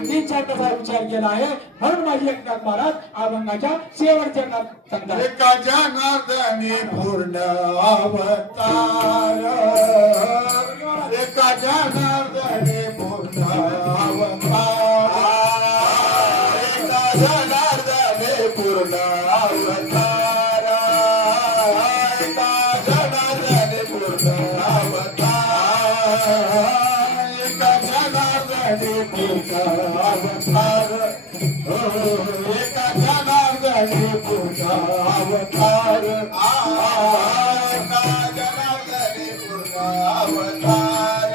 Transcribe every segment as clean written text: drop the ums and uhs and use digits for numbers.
तीन चार तसा विचार केला आहे म्हणून माझी एकनाथ महाराज अभंगाच्या शेवटच्या सांगतात एका जनार्दनी पूर्ण अवतार एका जनार्दनी पूर्ण अवतार एका जनार्दनी पूर्ण अवतार एका जनार्दनी पूर्ण अवतार एका जनार्दनी पूर्ण अवतार एका जनार्दनी पूर्ण अवतार एका जनार्दनी पूर्ण अवतार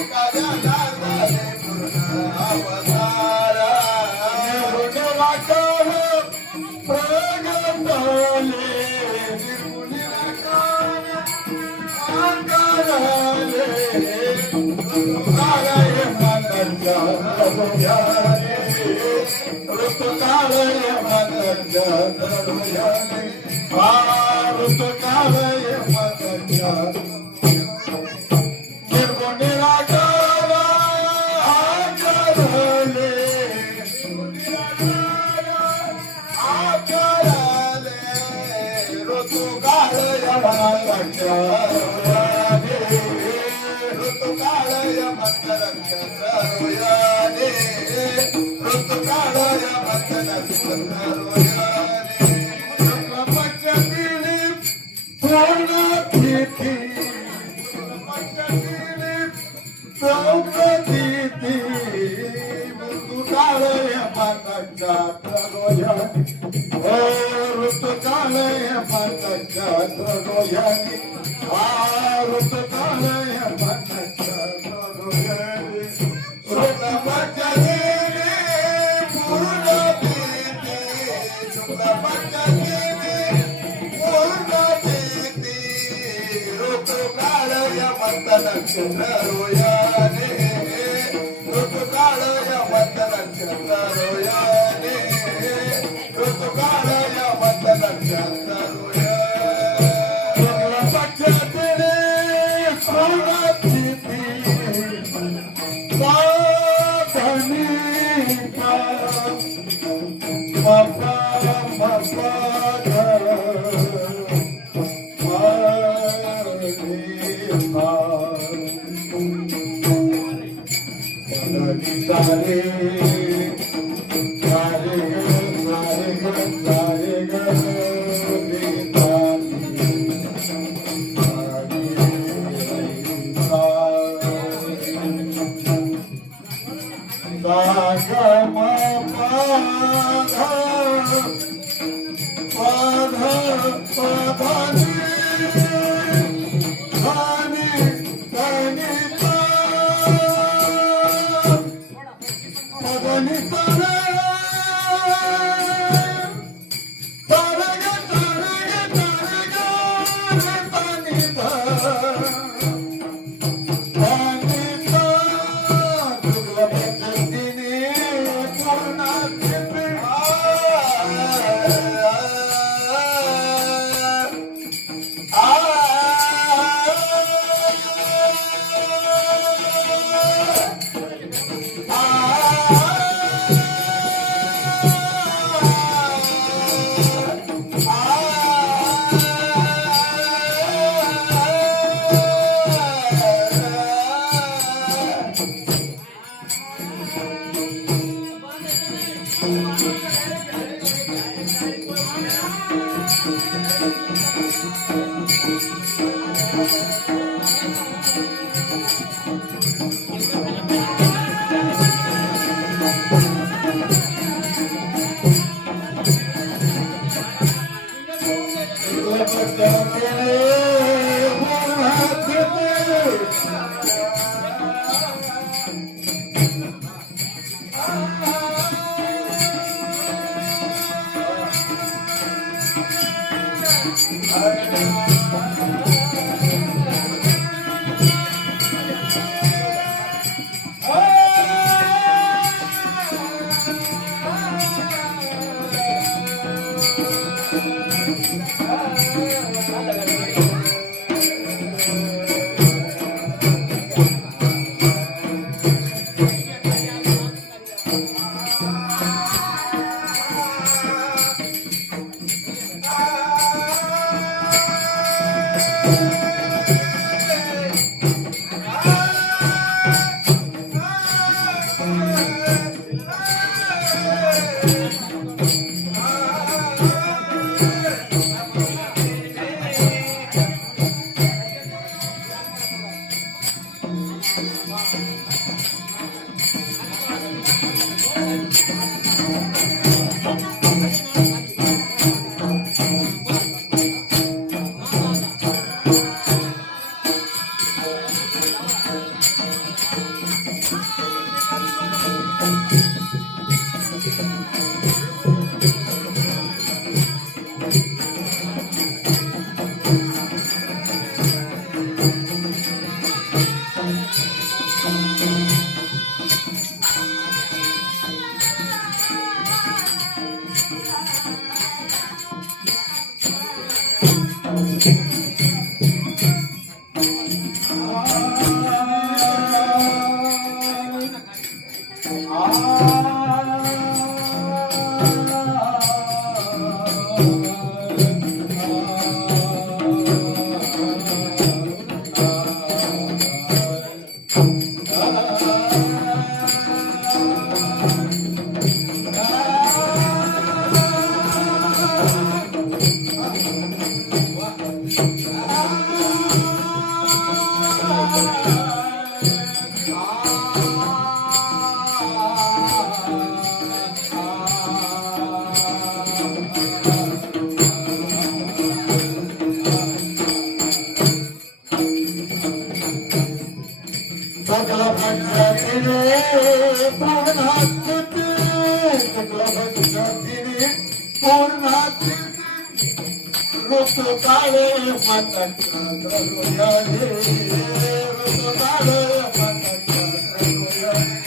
एका जनार्दनी पूर्ण अवतार निर्गुण वाटव प्रगटले निर्गुण आकारले काळय मनच्या हृदयाने ऋतुकालय मनच्या हृदयाने ऋतुकालय मनच्या निर्गुण निराकार आकारले आकारले ऋतुकालय मनच्या हृदयाने ऋतुकालय मनच्या हृदयाने ऋतुकालय मनच्या हृदयाने पंचदिनी पूर्ण तिथी पंचदिनी द्रौपदी ऋतुकालय मनच्या हृदयाने ऋतुकालय मनच्या हृदयाने ऋतुकालय मनच्या हृदयाने पंचदिनी पूर्ण तिथी शुक्ल पंचदिनी पूर्ण तिथी ऋतुकालय मनच्या हृदयाने ऋतुकालय मनच्या हृदयाने ऋतुकालय मनच्या हृदयाने पंचदिनी पूर्ण तिथी साधनी मपा मपा सारे सारे सारे सारे सकल पंचतीने पूर्णाकृती सकल पंचतीने पूर्णाकृती ऋतु काळे मत करुयाने ऋतु काळे मत करुयाने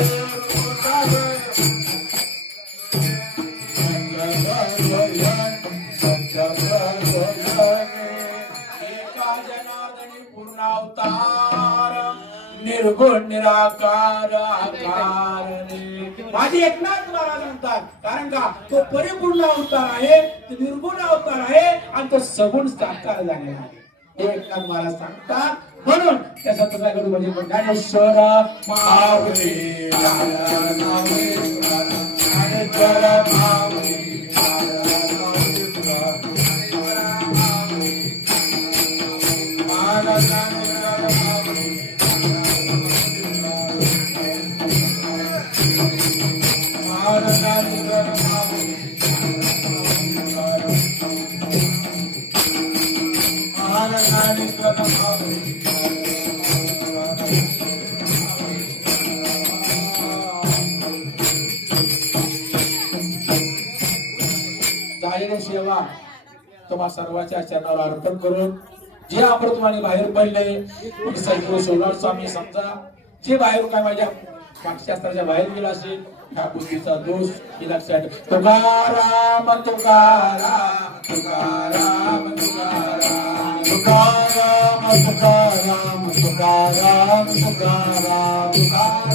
ऋतु काळे एका जनार्दनी पूर्ण अवतार निर्गुण निराकार आकार रे. माझे एकनाथ महाराज म्हणतात कारण का तो परिपूर्ण अवतार आहे, तो निर्गुण अवतार आहे आणि तो सगुण साकार झालेला आहे. हे एकनाथ महाराज सांगतात म्हणून त्याचा तुझ्याकडे म्हणजे ज्ञानेश्वर माऊली झालेली सेवा तुम्हा सर्वांच्या चरणाला अर्पण करून जे अमृतवाणी बाहेर पडले सद्गुरू शिवलाल स्वामी समजा जे बाहेर काय माझ्या पाठशास्त्राच्या बाहेर गेला असेल ह्या बुद्धीचा दोष हे लक्षात ठेव. तुकाराम तुकाराम तुकाराम तुकाराम तुकाराम तुकाराम तुकाराम तुकाराम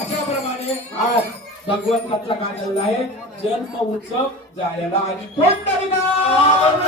अशाप्रमाणे आज भगवंताचा काय झालेला आहे जन्म उत्सव झालेला आणि पंढरनाथ